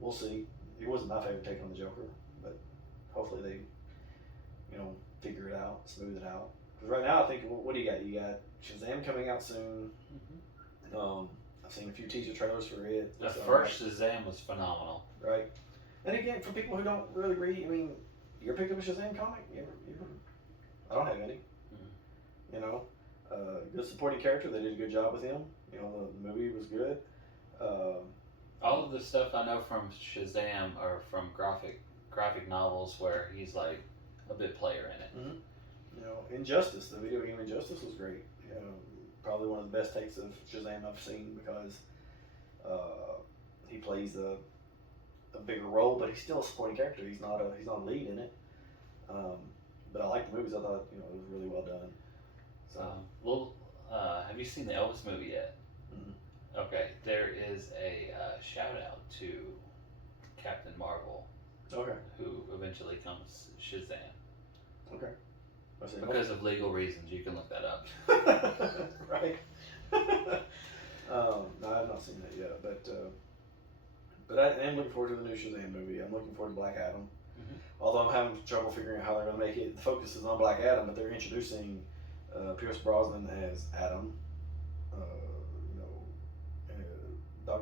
we'll see. It wasn't my favorite take on the Joker, but hopefully they, you know, figure it out, smooth it out. Because right now I think, what do you got? You got Shazam coming out soon. I've seen a few teaser trailers for it. The first Shazam was phenomenal. Right. And again, for people who don't really read, I mean, you ever picked up a Shazam comic? You ever? I don't have any. You know, good supporting character. They did a good job with him. You know, the movie was good. All of the stuff I know from Shazam are from graphic novels where he's like a bit player in it. Mm-hmm. You know, Injustice, the video game Injustice was great. You know, probably one of the best takes of Shazam I've seen because he plays a bigger role, but he's still a supporting character. He's not a lead in it. But I like the movies. I thought, you know, it was really well done. So, have you seen the Elvis movie yet? Mm-hmm. Okay, there is a shout out to Captain Marvel. Okay. Who eventually comes Shazam. Okay. Because of legal reasons, you can look that up. Right. No, I've not seen that yet, but I am looking forward to the new Shazam movie. I'm looking forward to Black Adam. Mm-hmm. Although I'm having trouble figuring out how they're going to make it. The focus is on Black Adam, but they're introducing Pierce Brosnan as Adam.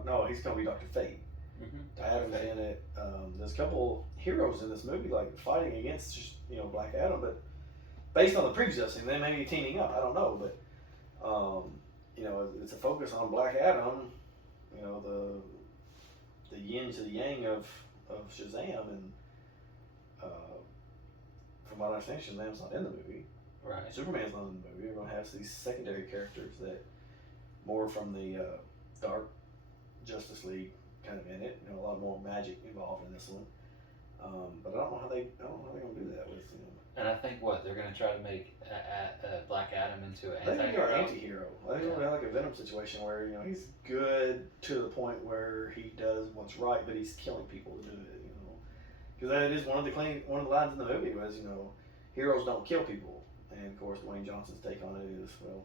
No, he's going to be Dr. Fate. Mm-hmm. Adam's in it. There's a couple heroes in this movie, like fighting against, you know, Black Adam, but based on the previews I've seen, they may be teaming up. I don't know, but you know, it's a focus on Black Adam. You know, the yin to the yang of Shazam, and from what I understand, Shazam's not in the movie. Right. Superman's not in the movie. We're gonna have these secondary characters that more from the Dark Justice League kind of in it. You know, a lot more magic involved in this one. But I don't know how they're gonna do that with, you know. And I think they're gonna try to make Black Adam into an anti-hero. anti-hero. Anti-hero. I think we're gonna have like a Venom situation where, you know, he's good to the point where he does what's right, but he's killing people to do it. You know, because that is one of the lines in the movie was, you know, heroes don't kill people, and of course Dwayne Johnson's take on it is, well,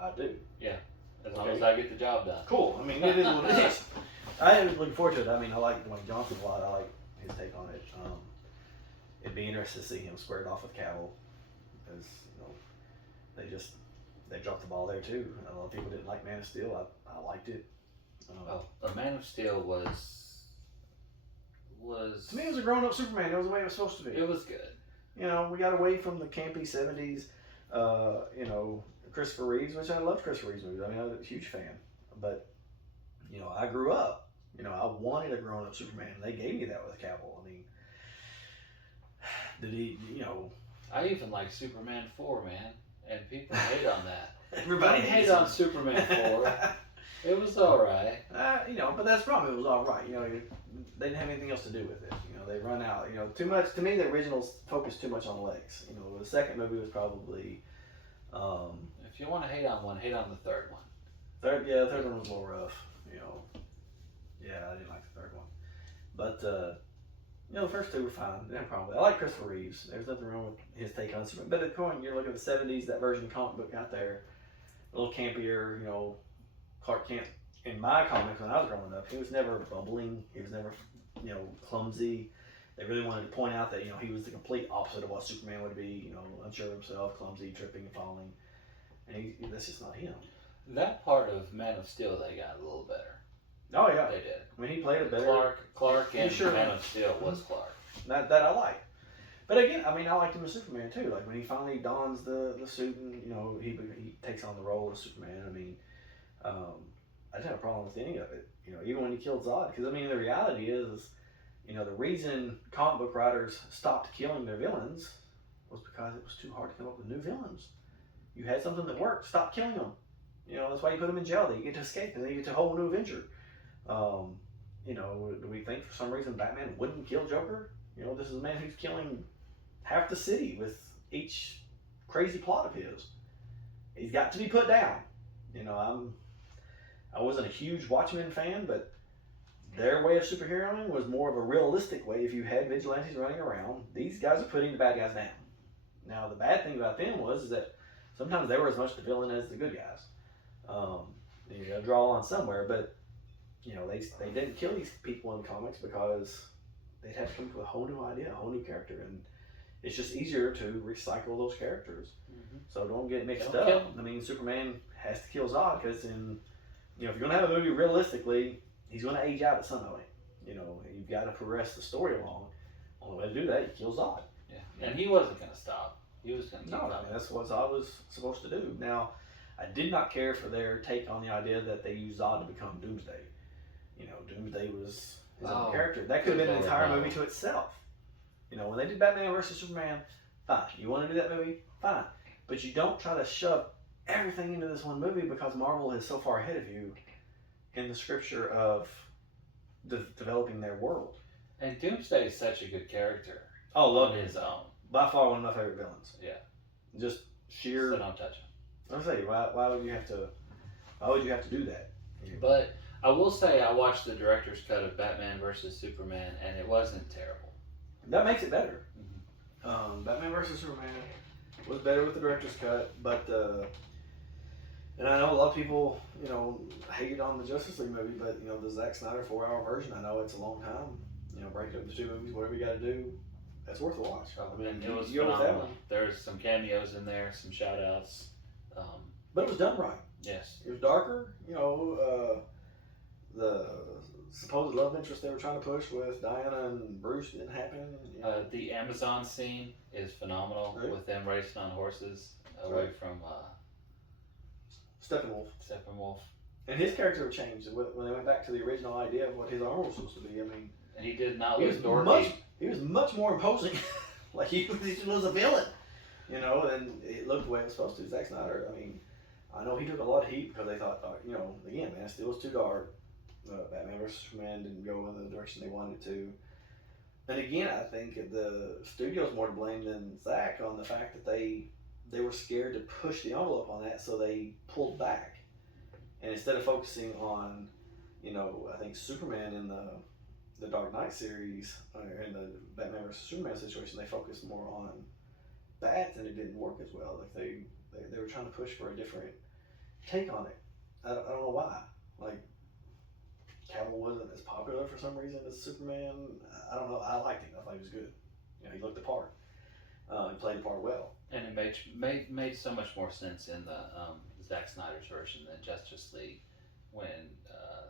I do. Yeah. As long as I get the job done. Cool. I mean, it is what it is. I am looking forward to it. I mean, I like Dwayne Johnson a lot. I like his take on it. It'd be interesting to see him squared off with Cavill, because, you know, they dropped the ball there too. A lot of people didn't like Man of Steel. I liked it. Man of Steel was to me, it was a grown-up Superman. It was the way it was supposed to be. It was good. You know, we got away from the campy 70s. You know, Christopher Reeves, which I loved Christopher Reeves movies. I mean, I was a huge fan. But, you know, I grew up. You know, I wanted a grown-up Superman. And they gave me that with Cavill. I mean, did he, you know... I even like Superman 4, man. And people hate on that. Everybody hate on Superman 4. It was alright. You know, but that's the problem. It was alright. You know, they didn't have anything else to do with it. You know, they run out. You know, too much. To me, the originals focused too much on Lex. You know, the second movie was probably... if you want to hate on one, hate on the third one. The third one was a little rough. You know, yeah, I didn't like the third one. But, you know, the first two were fine. Didn't have a problem with it. I like Christopher Reeves. There's nothing wrong with his take on Superman. But at the point, you're looking at the 70s, that version of the comic book out there, a little campier, you know, Clark Kent. In my comics, when I was growing up, he was never bumbling. He was never, you know, clumsy. They really wanted to point out that, you know, he was the complete opposite of what Superman would be, you know, unsure of himself, clumsy, tripping and falling. And that's just not him. That part of Man of Steel, they got a little better. Oh yeah, They did. I mean he played it better. Clark and sure? Man of Steel was Clark. That I like. But again, I mean, I liked him as Superman too. Like when he finally dons the suit and he takes on the role of Superman. I mean, I didn't have a problem with any of it. Even when he killed Zod, because I mean the reality is, the reason comic book writers stopped killing their villains was because it was too hard to come up with new villains. You had something that worked, stop killing them. That's why you put them in jail. They get to escape and they get to a whole new adventure. Do we think for some reason Batman wouldn't kill Joker? This is a man who's killing half the city with each crazy plot of his. He's got to be put down. I wasn't a huge Watchmen fan, but their way of superheroing was more of a realistic way. If you had vigilantes running around, these guys are putting the bad guys down. Now, the bad thing about them was that sometimes they were as much the villain as the good guys. You got to draw on somewhere, but they didn't kill these people in the comics because they'd have to come up with a whole new idea, a whole new character, and it's just easier to recycle those characters. Mm-hmm. So don't get mixed up. I mean, Superman has to kill Zod because if you're gonna have a movie realistically, he's gonna age out at some point. You've got to progress the story along. Only way to do that, you kill Zod. Yeah, and he wasn't gonna stop. He was gonna keep I mean, that's what Zod was supposed to do. Now, I did not care for their take on the idea that they used Zod to become Doomsday. Doomsday was his own character. That could have been an entire movie to itself. When they did Batman versus Superman, fine. You want to do that movie? Fine. But you don't try to shove everything into this one movie because Marvel is so far ahead of you in the scripture of developing their world. And Doomsday is such a good character. Oh, love on his own. By far one of my favorite villains. Yeah. Just sheer. So don't touch him. I'll say, why would you have to? Why would you have to do that? But I will say I watched the director's cut of Batman versus Superman, and it wasn't terrible. That makes it better. Mm-hmm. Batman vs Superman was better with the director's cut, but and I know a lot of people, hated on the Justice League movie, but the Zack Snyder 4-hour version, I know it's a long time. Break it up into 2 movies, whatever you got to do. That's worth a watch. I mean, it was phenomenal. There's some cameos in there, some shout outs. But it was done right. Yes. It was darker. The supposed love interest they were trying to push with Diana and Bruce didn't happen. The Amazon scene is phenomenal, right, with them racing on horses away from Steppenwolf. And his character changed when they went back to the original idea of what his armor was supposed to be. I mean, and he did not lose Dorothy. He was much more imposing. Like he was a villain, and it looked the way it was supposed to. Zack Snyder, I mean, I know he took a lot of heat because they thought, again, Man of Steel was too dark. Batman vs Superman didn't go in the direction they wanted it to. And again, I think the studio's more to blame than Zack on the fact that they were scared to push the envelope on that, so they pulled back. And instead of focusing on, I think Superman in the Dark Knight series, or in the Batman vs Superman situation, they focused more on that, and it didn't work as well. Like they were trying to push for a different take on it. I don't know why. Like, Cavill wasn't as popular for some reason as Superman. I don't know. I liked him. I thought he was good. He looked the part. He played the part well. And it made so much more sense in the Zack Snyder's version than Justice League when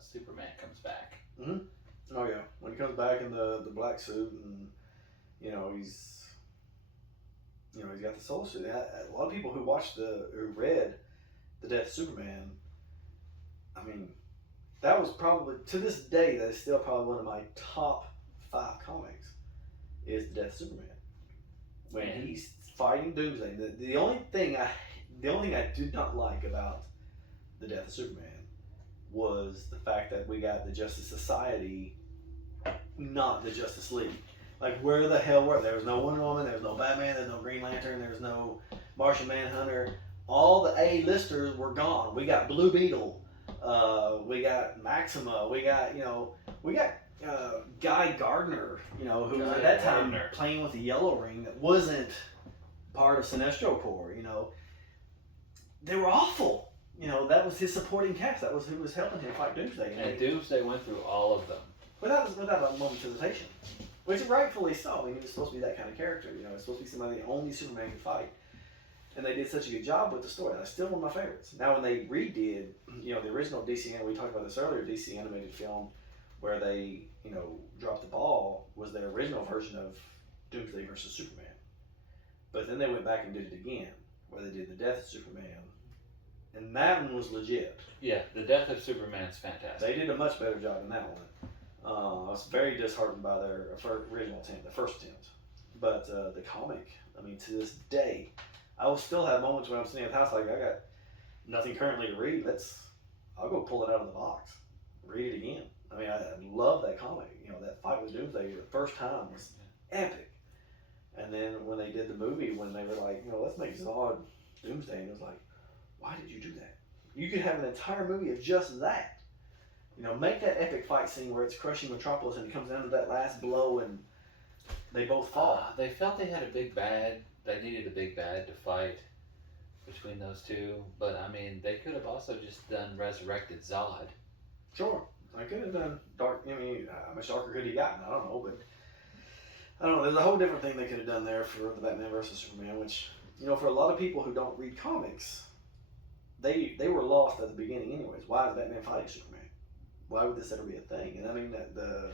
Superman comes back. Mm-hmm. Oh yeah, when he comes back in the black suit and he's got the soul suit. A lot of people who read The Death of Superman, I mean, that was probably, to this day, that is still probably one of my top 5 comics, is The Death of Superman. When he's fighting Doomsday. The only thing I did not like about The Death of Superman was the fact that we got the Justice Society, not the Justice League. Like, where the hell were there? Was no Wonder Woman, there was no Batman, there was no Green Lantern, there was no Martian Manhunter. All the A-listers were gone. We got Blue Beetle, we got Maxima, we got Guy Gardner, who was at that time playing with the Yellow Ring that wasn't part of Sinestro Corps. They were awful. That was his supporting cast. That was who was helping him fight Doomsday. And Doomsday went through all of them without a moment's hesitation, which rightfully so. I mean, he was supposed to be that kind of character. It's supposed to be somebody that only Superman can fight. And they did such a good job with the story. That's still one of my favorites. Now, when they redid, the original DC, we talked about this earlier, DC animated film, where they, dropped the ball, was their original version of Doomsday versus Superman. But then they went back and did it again, where they did the death of Superman. And that one was legit. Yeah, the death of Superman is fantastic. They did a much better job in that one. I was very disheartened by their original attempt, the first attempt. But the comic, to this day, I will still have moments when I'm sitting at the house like, I got nothing currently to read. I'll go pull it out of the box, read it again. I love that comic. That fight with Doomsday the first time was epic. And then when they did the movie, when they were like, let's make Zod Doomsday, and it was like, why did you do that? You could have an entire movie of just that. Make that epic fight scene where it's crushing Metropolis and it comes down to that last blow and they both fall. They felt they had a big bad. They needed a big bad to fight between those two. But, they could have also just done Resurrected Zod. Sure. I could have done Dark. How much darker could he gotten? I don't know. But, I don't know. There's a whole different thing they could have done there for the Batman versus Superman, which, for a lot of people who don't read comics, they were lost at the beginning anyways. Why is Batman fighting Superman? Why would this ever be a thing? And that the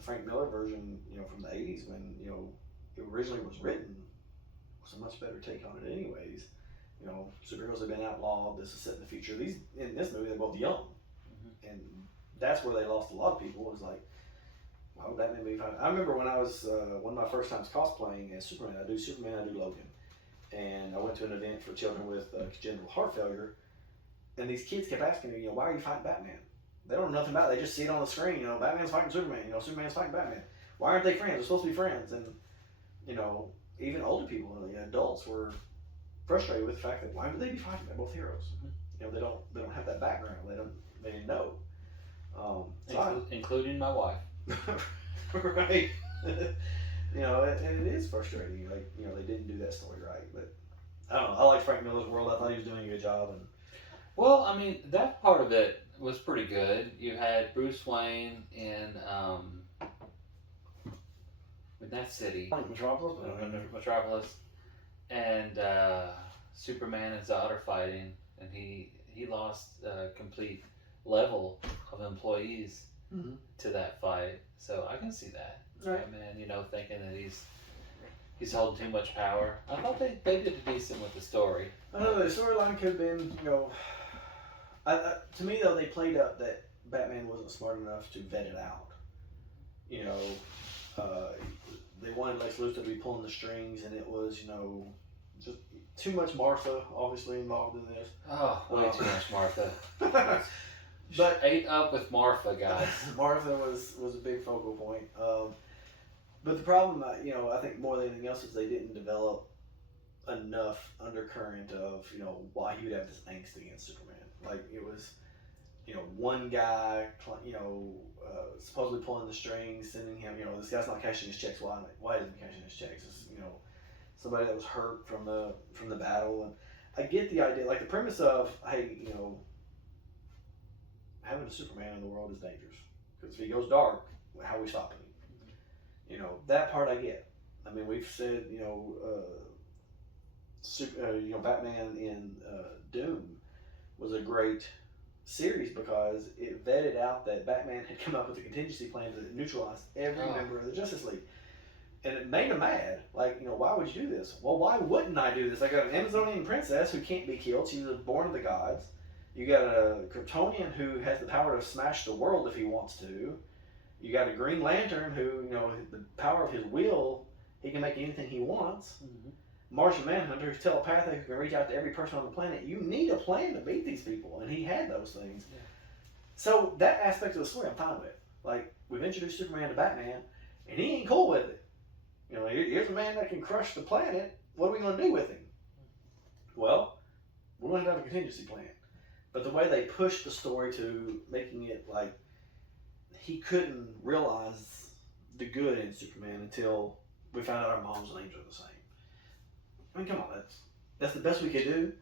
Frank Miller version, from the 80s when, it originally was written, was a much better take on it anyways. Superheroes have been outlawed. This is set in the future. In this movie, they're both young. Mm-hmm. And that's where they lost a lot of people. It was like, why would Batman be fighting? I remember when I was, one of my first times cosplaying as Superman, I do Superman, I do Logan. And I went to an event for children with congenital heart failure. And these kids kept asking me, why are you fighting Batman? They don't know nothing about it. They just see it on the screen. Batman's fighting Superman. Superman's fighting Batman. Why aren't they friends? They're supposed to be friends. And, even older people, adults, were frustrated with the fact that why would they be fighting? They're both heroes. Mm-hmm. They don't have that background. They didn't know. Including my wife. Right. And it is frustrating. They didn't do that story right. But I don't know. I like Frank Miller's world. I thought he was doing a good job. Well, that part of it was pretty good. You had Bruce Wayne in that city, Metropolis, and Superman and Zod are fighting, and he lost a complete level of employees to that fight. So I can see that. Right. Batman, thinking that he's holding too much power. I thought they did decent with the story. I know the storyline could have been, to me though, they played up that Batman wasn't smart enough to vet it out. They wanted Lex Luthor to be pulling the strings, and it was, just too much Martha obviously involved in this. Oh, way too much Martha. But ate up with Martha, guys. Martha was a big focal point. But the problem, I think more than anything else, is they didn't develop enough undercurrent of, why he would have this angst against Superman. Like, it was, one guy, supposedly pulling the strings, sending him, this guy's not cashing his checks. Why isn't he cashing his checks? It's, somebody that was hurt from the battle. And I get the idea, like the premise of, hey, having a Superman in the world is dangerous. Because if he goes dark, how are we stopping him? That part I get. We've said, Batman in Doom was a great series because it vetted out that Batman had come up with a contingency plan that neutralized every member of the Justice League. And it made him mad. Like, why would you do this? Well, why wouldn't I do this? I got an Amazonian princess who can't be killed. She was born of the gods. You got a Kryptonian who has the power to smash the world if he wants to. You got a Green Lantern who, the power of his will, he can make anything he wants. Mm-hmm. Martian Manhunter who's telepathic, who can reach out to every person on the planet. You need a plan to beat these people, and he had those things. Yeah. So that aspect of the story I'm fine with. Like, we've introduced Superman to Batman, and he ain't cool with it. Here's a man that can crush the planet. What are we going to do with him? Well, we're going to have a contingency plan. But the way they pushed the story to making it like he couldn't realize the good in Superman until we found out our moms and names are the same. Come on, that's the best we could do.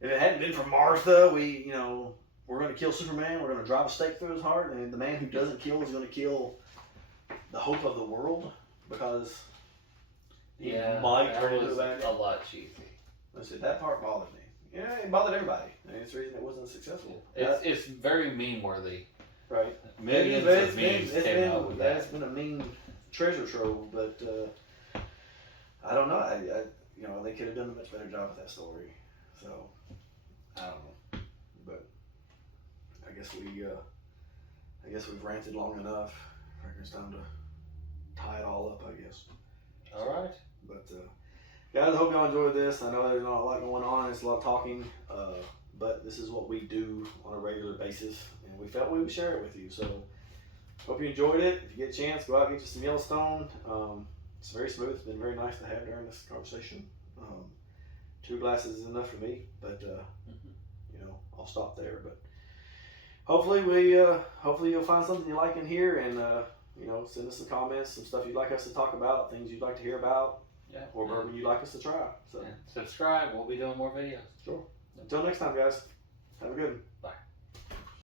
If it hadn't been for Martha, we're going to kill Superman. We're going to drive a stake through his heart, and the man who doesn't kill is going to kill the hope of the world because he might turn into a bad guy. A lot cheesy. I said that part bothered me. Yeah, it bothered everybody. I mean, it's the reason it wasn't successful. It's very meme worthy. Right. Millions of memes came out with that. That's been a mean treasure trove, but I don't know. I you know, they could have done a much better job with that story. So I don't know, but I guess we've ranted long enough. I reckon it's time to tie it all up, I guess. All right. But guys, I hope y'all enjoyed this. I know there's not a lot going on. It's a lot of talking, but this is what we do on a regular basis, and we felt we would share it with you. So hope you enjoyed it. If you get a chance, go out and get you some Yellowstone. It's very smooth. It's been very nice to have during this conversation. 2 glasses is enough for me, but you know, I'll stop there. But hopefully you'll find something you like in here, and you know, send us some comments, some stuff you'd like us to talk about, things you'd like to hear about, or bourbon you'd like us to try. So subscribe. We'll be doing more videos. Sure. Until next time, guys. Have a good one. Bye.